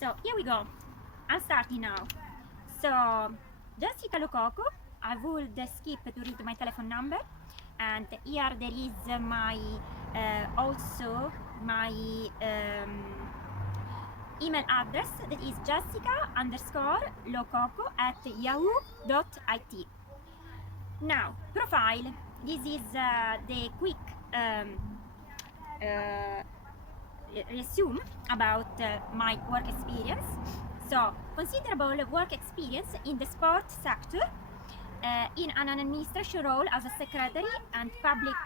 So here we go. I'm starting now. So Jessica Lococo, I would skip to read my telephone number, and here there is my also my email address, that is jessica_lococo@yahoo.it. Now, profile. This is the quick resume about my work experience. So, considerable work experience in the sport sector, in an administration role as a secretary and public.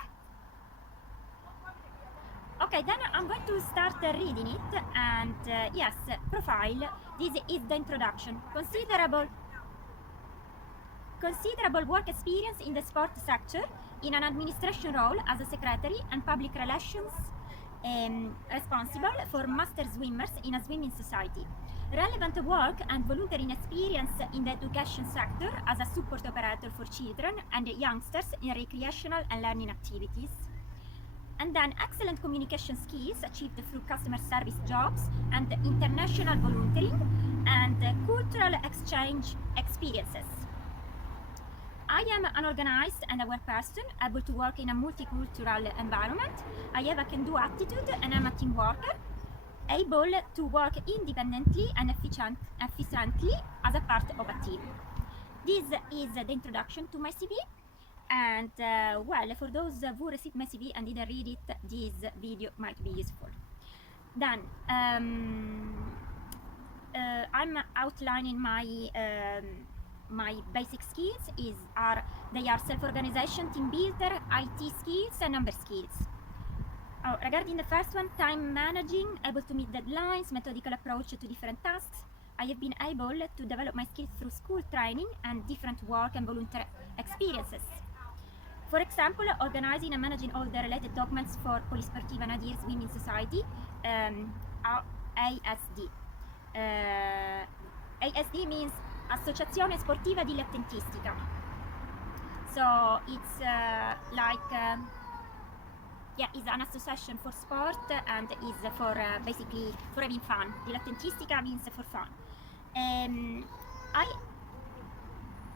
Okay, then I'm going to start reading it, and yes, profile. This is the introduction. Considerable work experience in the sport sector, in an administration role as a secretary and public relations responsible for master swimmers in a swimming society. Relevant work and volunteering experience in the education sector as a support operator for children and youngsters in recreational and learning activities. And then excellent communication skills achieved through customer service jobs and international volunteering and cultural exchange experiences. I am an organized and aware person, able to work in a multicultural environment. I have a can-do attitude and I'm a team worker, able to work independently and efficiently as a part of a team. This is the introduction to my CV. And well, for those who received my CV and didn't read it, this video might be useful. Then I'm outlining my basic skills. They are self-organization, team builder, IT skills, and number skills. Regarding the first one, time managing, able to meet deadlines, methodical approach to different tasks. I have been able to develop my skills through school training and different work and volunteer experiences. For example, organizing and managing all the related documents for Polisportiva Nadir's Women's Society, ASD. ASD means Associazione Sportiva Dilettantistica. So it's it's an association for sport and is for basically for having fun. Dilettantistica means for fun.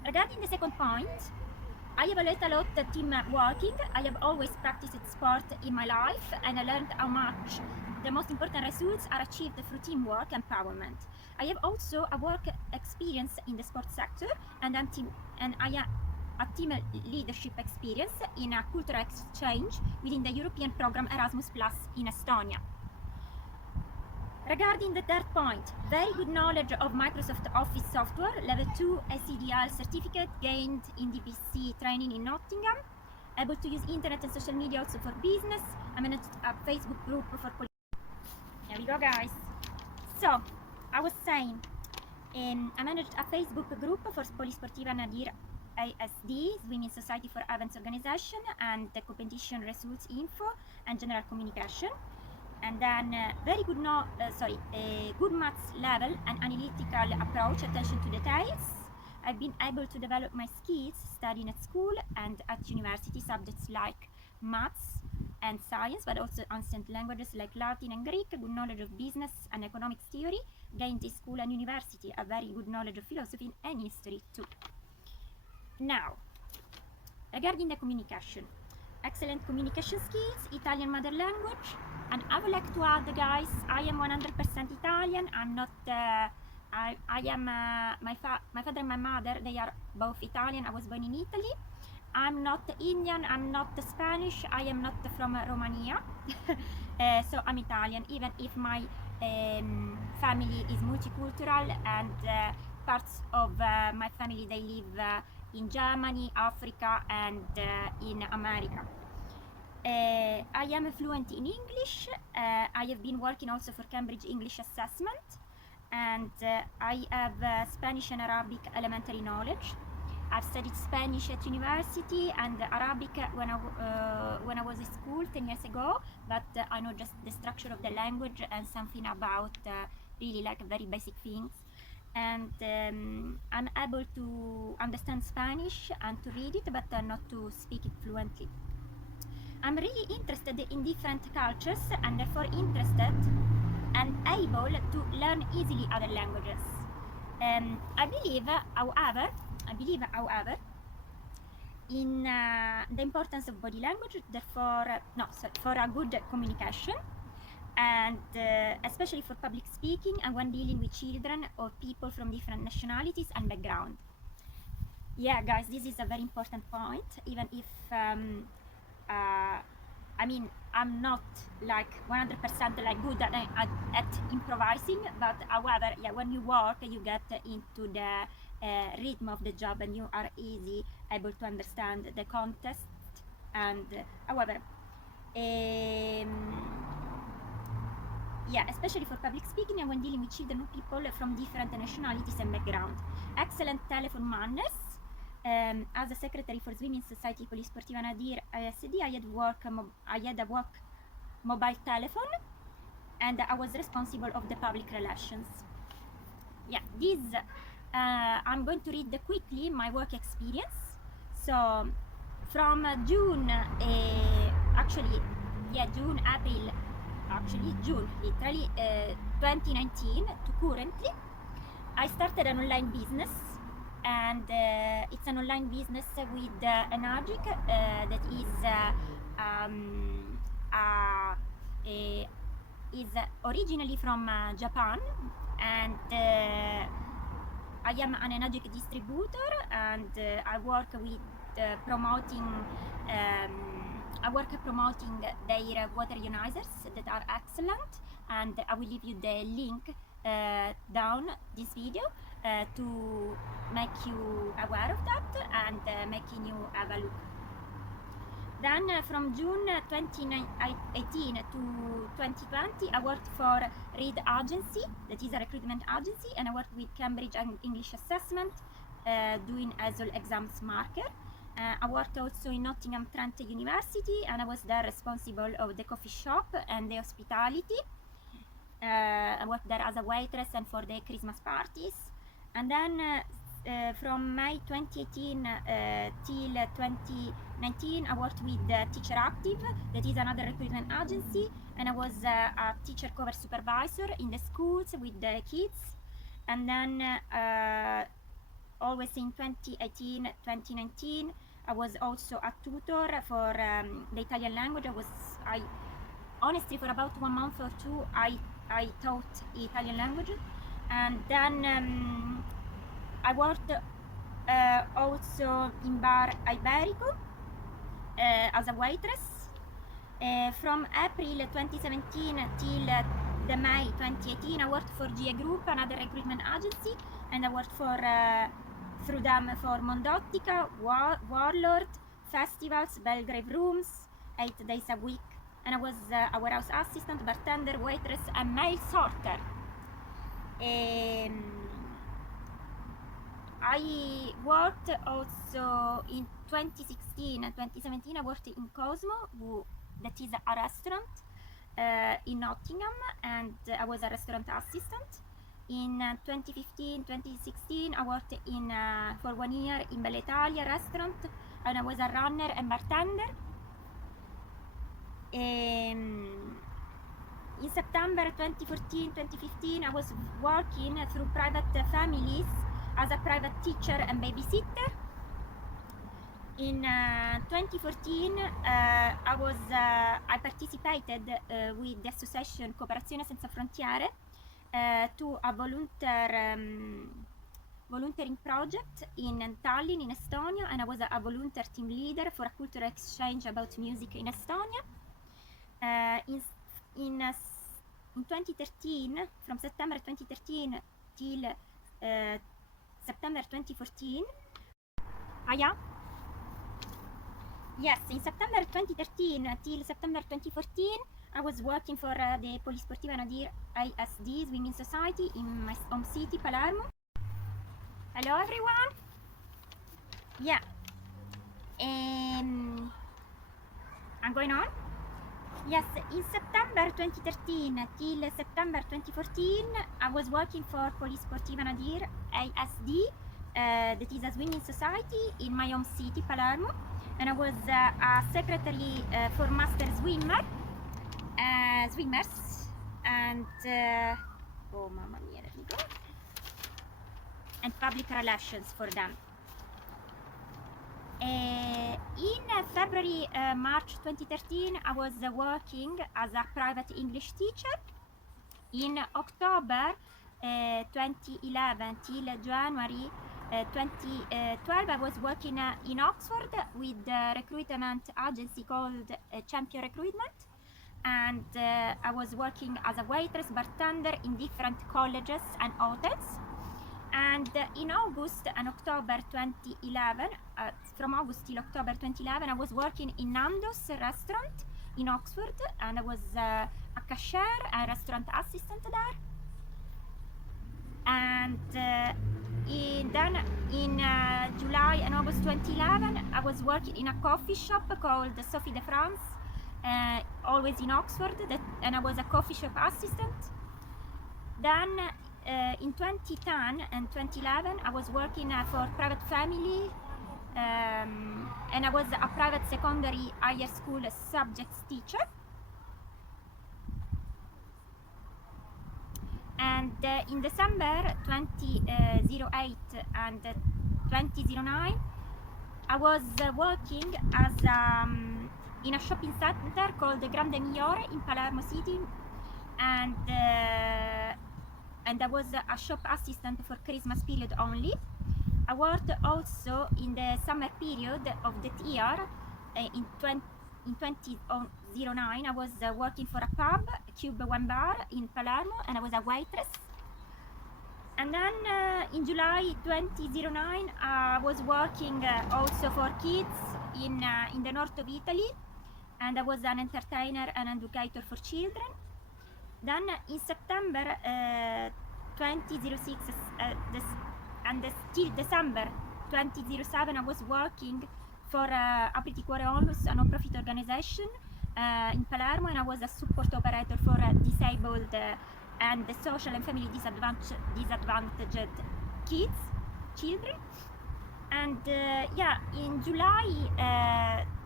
Regarding the second point, I have learned a lot of team working. I have always practiced sport in my life, and I learned how much the most important results are achieved through teamwork and empowerment. I have also a work experience in the sports sector, and I have a team leadership experience in a cultural exchange within the European program Erasmus Plus in Estonia. Regarding the third point, very good knowledge of Microsoft Office software, level 2 SCDL certificate gained in DPC training in Nottingham, able to use internet and social media also for business. I managed a Facebook group for Here we go, guys. So, I was saying, I managed a Facebook group for Polisportiva Nadir ASD, Women's Society for Events Organization, and the competition results info and general communication. And then very good good maths level and analytical approach, attention to details. I've been able to develop my skills studying at school and at university, subjects like maths and science, but also ancient languages like Latin and Greek, good knowledge of business and economics theory, gained in school and university, a very good knowledge of philosophy and history too. Now, regarding the communication, excellent communication skills, Italian mother language, and I would like to add, guys, I am 100% Italian. I'm not. I am my father and my mother. They are both Italian. I was born in Italy. I'm not Indian. I'm not Spanish. I am not from Romania. So I'm Italian. Even if my family is multicultural and parts of my family they live in Germany, Africa, and in America. I am fluent in English. I have been working also for Cambridge English Assessment, and I have Spanish and Arabic elementary knowledge. I've studied Spanish at university and Arabic when I was in school 10 years ago, but I know just the structure of the language and something about really like very basic things. And I'm able to understand Spanish and to read it, but not to speak it fluently. I'm really interested in different cultures and therefore interested and able to learn easily other languages. I believe, however, in the importance of body language, therefore, for a good communication, and especially for public speaking and when dealing with children or people from different nationalities and background. Yeah, guys, this is a very important point, even if I mean, I'm not like 100% like good at improvising, but however, yeah, when you work, you get into the rhythm of the job and you are easy able to understand the context. And however, yeah, especially for public speaking and when dealing with children or people from different nationalities and background. Excellent telephone manners. As a secretary for Swimming Society Polisportiva Nadir ISD, I had a work mobile telephone, and I was responsible of the public relations. Yeah, this I'm going to read quickly my work experience. So from June, June, literally 2019 to currently, I started an online business, and it's an online business with Enagic that is originally from Japan, and I am an Enagic distributor, and I work with promoting their water ionizers that are excellent, and I will leave you the link down this video to make you aware of that and making you have a look. Then from June 2018 to 2020, I worked for Reed Agency, that is a recruitment agency, and I worked with Cambridge English Assessment, doing ESOL exams marker. I worked also in Nottingham Trent University, and I was there responsible of the coffee shop and the hospitality. I worked there as a waitress and for the Christmas parties. And then from May 2018 till 2019, I worked with Teacher Active, that is another recruitment agency, and I was a teacher cover supervisor in the schools with the kids. And then always in 2018-2019, I was also a tutor for the Italian language. I honestly, for about 1 month or two, I taught Italian language. And then I worked also in Bar Iberico as a waitress. From April 2017 till the May 2018, I worked for GA Group, another recruitment agency, and I worked through them for Mondottica, Warlord, festivals, Belgrave Rooms, 8 days a week, and I was a warehouse assistant, bartender, waitress, and mail sorter. I worked also in 2016 and 2017. I worked in Cosmo, that is a restaurant in Nottingham, and I was a restaurant assistant. In 2015-2016, I worked for 1 year in Bella Italia restaurant, and I was a runner and bartender. In September 2014-2015, I was working through private families as a private teacher and babysitter. In 2014, I participated with the association Cooperazione Senza Frontiere to a volunteering project in Tallinn, in Estonia, and I was a volunteer team leader for a cultural exchange about music in Estonia. In 2013, from September 2013 till September 2014. Yes, in September 2013 till September 2014, I was working for the Polisportiva Nadir ISD Swimming Society in my home city, Palermo. Hello everyone. Yeah. I'm going on. Yes, in September 2013 till September 2014, I was working for Polisportiva Nadir ISD, that is a swimming society in my home city, Palermo, and I was a secretary for master swimmers, and oh mamma mia, let me go, and public relations for them. In February, March 2013, I was working as a private English teacher. In October 2011 till January 2012, I was working in Oxford with a recruitment agency called Champion Recruitment, and I was working as a waitress, bartender in different colleges and hotels. And in August and October 2011, from August till October 2011, I was working in Nando's restaurant in Oxford, and I was a cashier and restaurant assistant there. And then in July and August 2011, I was working in a coffee shop called Sophie de France, always in Oxford, and I was a coffee shop assistant. Then in 2010 and 2011, I was working for private family, and I was a private secondary higher school subjects teacher. And in December 2008 and 2009, I was working as in a shopping center called Grande Migliore in Palermo City, and I was a shop assistant for Christmas period only. I worked also in the summer period of that year. In 2009, I was working for a pub, Cube One Bar in Palermo, and I was a waitress. And then in July 2009, I was working also for kids in the north of Italy, and I was an entertainer and educator for children. Then in September 2006 and till December 2007, I was working for Apriti Cuore Onlus, a non-profit organization in Palermo, and I was a support operator for disabled and the social and family disadvantaged children. And in July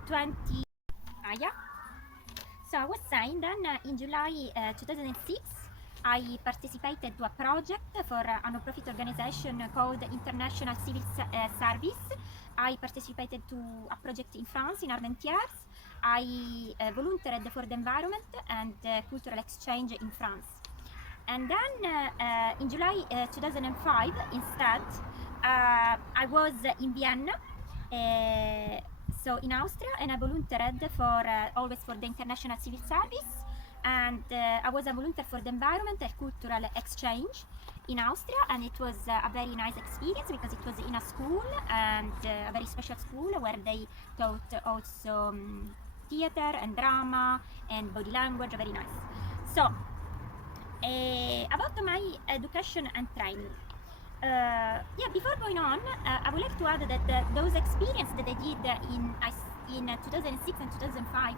20... So I was saying then in July 2006, I participated to a project for a non-profit organization called International Civil Service. I participated to a project in France, in Armentières. I volunteered for the environment and cultural exchange in France. And then in July 2005, instead, I was in Vienna, so in Austria, and I volunteered for always for the International Civil Service, and I was a volunteer for the environment and cultural exchange in Austria, and it was a very nice experience because it was in a school, and a very special school where they taught also theater and drama and body language, very nice. So about my education and training. Before going on, I would like to add that those experiences that I did in 2006 and 2005.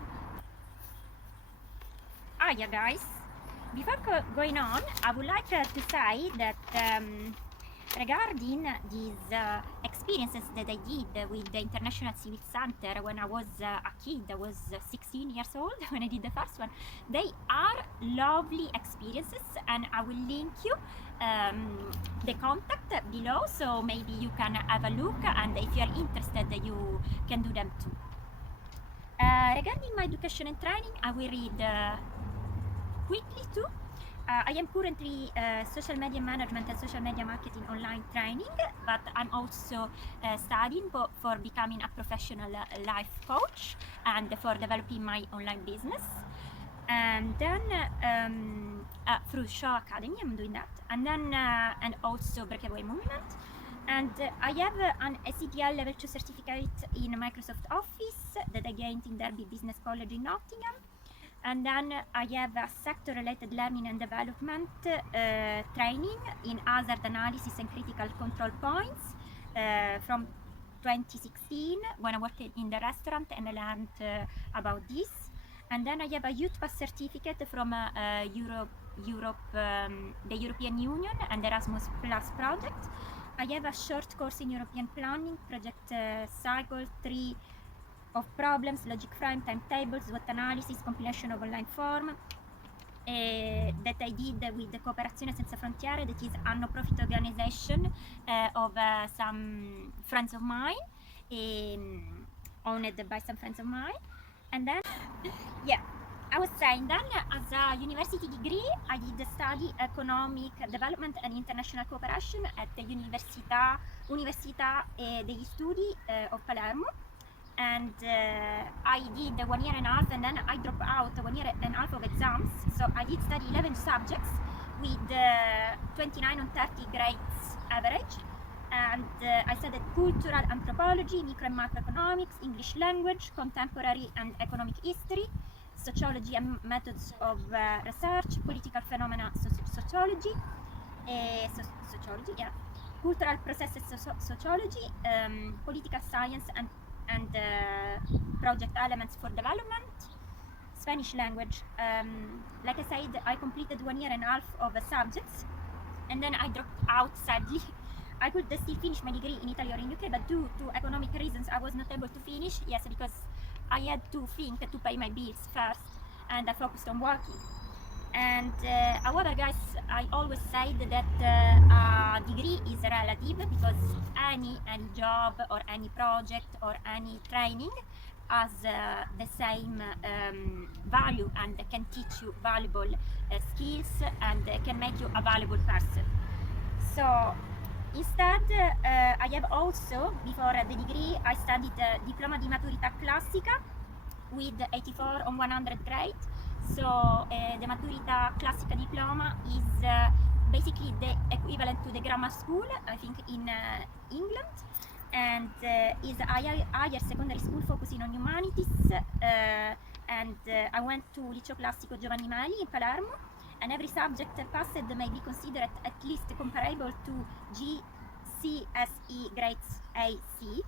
Guys, before going on, I would like to say that regarding these experiences that I did with the International Civic Center when I was a kid, I was 16 years old when I did the first one. They are lovely experiences, and I will link you the contact below, so maybe you can have a look, and if you are interested, you can do them too. Regarding my education and training, I will read quickly too. I am currently social media management and social media marketing online training, but I'm also studying for becoming a professional life coach and for developing my online business. And then through Show Academy, I'm doing that, and then and also Breakaway Movement. And I have an SEDL Level 2 certificate in Microsoft Office that I gained in Derby Business College in Nottingham. And then I have a sector-related learning and development training in hazard analysis and critical control points from 2016 when I worked in the restaurant, and I learned about this. And then I have a Youth Pass certificate from the European Union and Erasmus Plus project. I have a short course in European planning, project cycle 3 of problems, logic frame, timetables, SWOT analysis, compilation of online form. that I did with the Cooperazione Senza Frontiere, that is a non-profit organization of some friends of mine, owned by some friends of mine. And then, yeah, I was saying then, as a university degree, I did study economic development and international cooperation at the Università degli Studi of Palermo. And I did 1 year and a half, and then I dropped out 1 year and a half of exams. So I did study 11 subjects with 29 on 30 grades average. And I studied cultural anthropology, micro and macroeconomics, English language, contemporary and economic history, sociology and methods of research, political phenomena sociology, sociology, yeah, cultural processes sociology, political science and project elements for development, Spanish language. Like I said, I completed 1 year and a half of subjects, and then I dropped out sadly. I could still finish my degree in Italy or in UK, but due to economic reasons, I was not able to finish. Yes, because I had to think to pay my bills first, and I focused on working. And however, guys, I always said that a degree is relative, because any job or any project or any training has the same value and can teach you valuable skills and can make you a valuable person. So instead, I have also, before the degree, I studied Diploma di Maturità Classica with 84 on 100 grade. So the Maturità Classica diploma is basically the equivalent to the grammar school, I think, in England, and is a higher secondary school focusing on humanities. And I went to Liceo Classico Giovanni Meli in Palermo, and every subject passed may be considered at least comparable to GCSE grades A-C.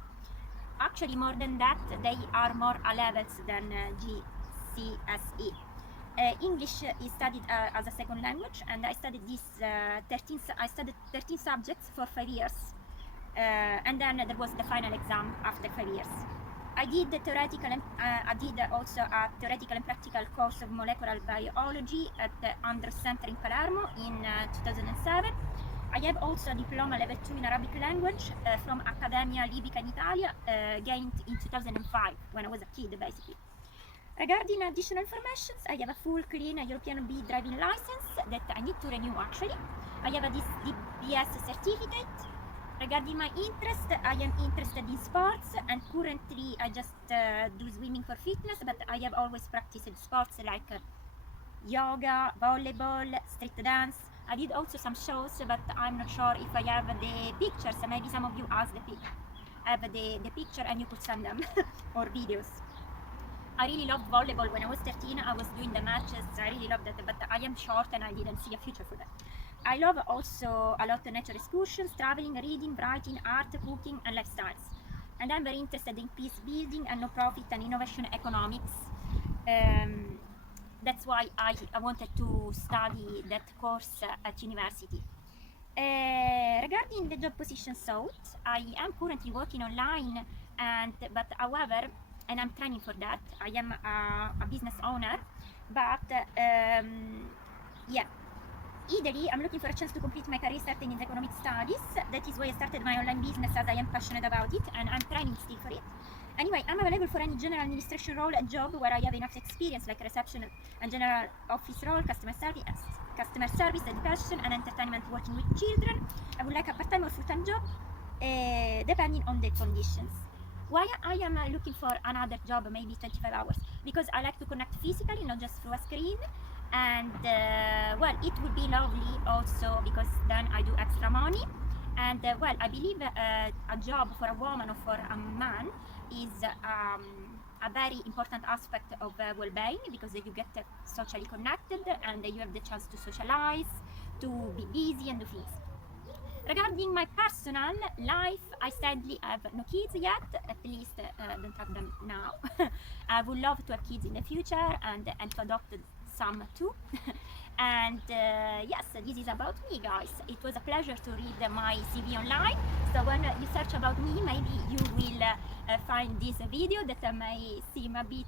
Actually, more than that, they are more A levels than GCSE. English is studied as a second language, and I studied 13 subjects for 5 years, and then there was the final exam after 5 years. I did also a theoretical and practical course of molecular biology at the Andros Center in Palermo in 2007. I have also a diploma level 2 in Arabic language from Accademia Libica in Italia, gained in 2005, when I was a kid, basically. Regarding additional informations, I have a full clean European B driving license that I need to renew actually. I have a DBS certificate. Regarding my interest, I am interested in sports, and currently I just do swimming for fitness, but I have always practiced sports like yoga, volleyball, street dance. I did also some shows, but I'm not sure if I have the pictures. Maybe some of you have the picture and you could send them or videos. I really loved volleyball when I was 13. I was doing the matches. I really loved that, but I am short and I didn't see a future for that. I love also a lot of nature excursions, traveling, reading, writing, art, cooking, and lifestyles. And I'm very interested in peace building and no-profit and innovation economics. That's why I wanted to study that course at university. Regarding the job position sought, I am currently working online, but however, and I'm training for that. I am a business owner, but yeah. Ideally, I'm looking for a chance to complete my career starting in economic studies. That is why I started my online business, as I am passionate about it, and I'm training still for it. Anyway, I'm available for any general administration role, a job where I have enough experience, like reception and general office role, customer service, education, and entertainment, working with children. I would like a part-time or full-time job, depending on the conditions. Why I am looking for another job, maybe 25 hours? Because I like to connect physically, not just through a screen. And well, it would be lovely also because then I do extra money. And well, I believe a job for a woman or for a man is a very important aspect of well-being, because you get socially connected and you have the chance to socialize, to be busy and do things. Regarding my personal life, I sadly have no kids yet, at least don't have them now. I would love to have kids in the future and to adopt some too. And yes, this is about me, guys. It was a pleasure to read my CV online. So when you search about me, maybe you will find this video that may seem a bit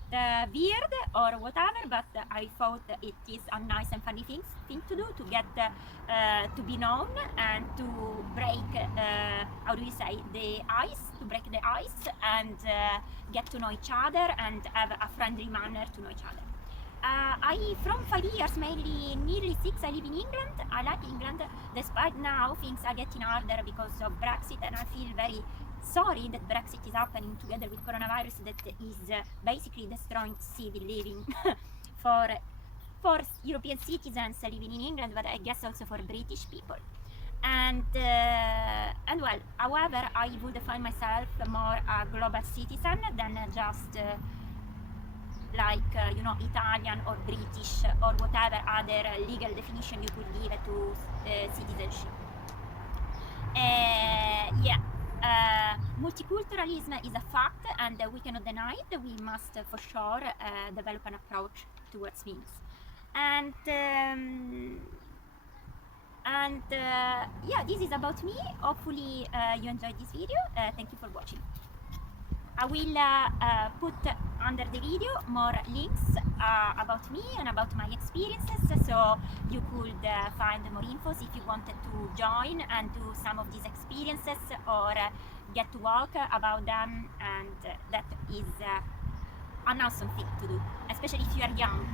weird or whatever, but I thought it is a nice and funny thing to do, to get to be known and to break, how do you say, the ice, to break the ice and get to know each other and have a friendly manner to know each other. From 5 years, mainly nearly 6, I live in England. I like England, despite now things are getting harder because of Brexit, and I feel very sorry that Brexit is happening together with coronavirus, that is basically destroying civil living for European citizens living in England, but I guess also for British people. And well, however, I would find myself more a global citizen than just like Italian or British or whatever other legal definition you could give to citizenship. Multiculturalism is a fact, and we cannot deny it. We must for sure develop an approach towards things. And yeah, this is about me. Hopefully you enjoyed this video. Thank you for watching. I will put under the video more links about me and about my experiences, so you could find more infos if you wanted to join and do some of these experiences or get to walk about them, and that is an awesome thing to do, especially if you are young.